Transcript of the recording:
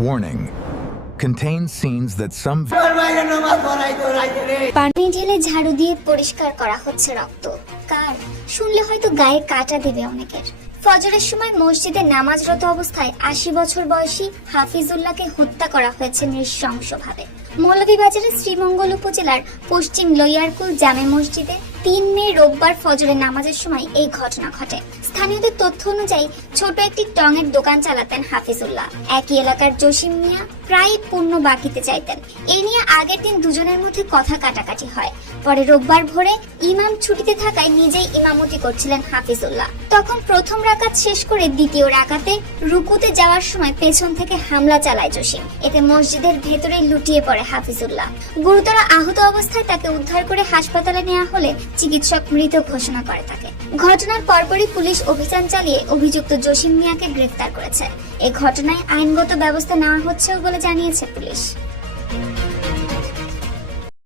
Warning. Contains scenes that some পানি ঢেলে ঝাড়ু দিয়ে পরিষ্কার করা হচ্ছে রক্ত। কার শুনলে হয়তো গায়ে কাটা দেবে অনেকের। ফজরের সময় মসজিদে নামাজরত অবস্থায় ৮০ বছর বয়সী হাফিজুল্লাহকে হত্যা করা হয়েছে নৃশংসভাবে। মৌলভীবাজারের শ্রীমঙ্গল উপজেলার পশ্চিম লইয়ারকুল জামে মসজিদে ৩ মে রোববার ফজরের নামাজের সময় এই ঘটনা ঘটে। স্থানীয়দের তথ্য অনুযায়ী ছোট একটি টঙের দোকান চালাতেন হাফিজুল্লাহ। একই এলাকার জসিম মিয়া প্রায় পণ্য বাকিতে চাইতেন। এ নিয়ে আগের দিন দুজনের মধ্যে কথা কাটাকাটি হয়। পরে রোববার ভোরে ইমাম ছুটিতে থাকায় নিজেই ইমামতি করছিলেন হাফিজুল্লাহ। তখন প্রথম রাকাত শেষ করে দ্বিতীয় রাকাতে রুকুতে যাওয়ার সময় পেছন থেকে হামলা চালায় জসিম। এতে মসজিদের ভেতরে লুটিয়ে পড়ে হাফিজুল্লাহ। গুরুতর আহত অবস্থায় তাকে উদ্ধার করে হাসপাতালে নেওয়া হলে চিকিৎসক মৃত ঘোষণা করে তাকে। ঘটনার পরপরই পুলিশ অভিযান চালিয়ে অভিযুক্ত জসিম মিয়াকে গ্রেফতার করেছে। এই ঘটনায় আইনগত ব্যবস্থা নেওয়া হচ্ছে বলে জানিয়েছে পুলিশ।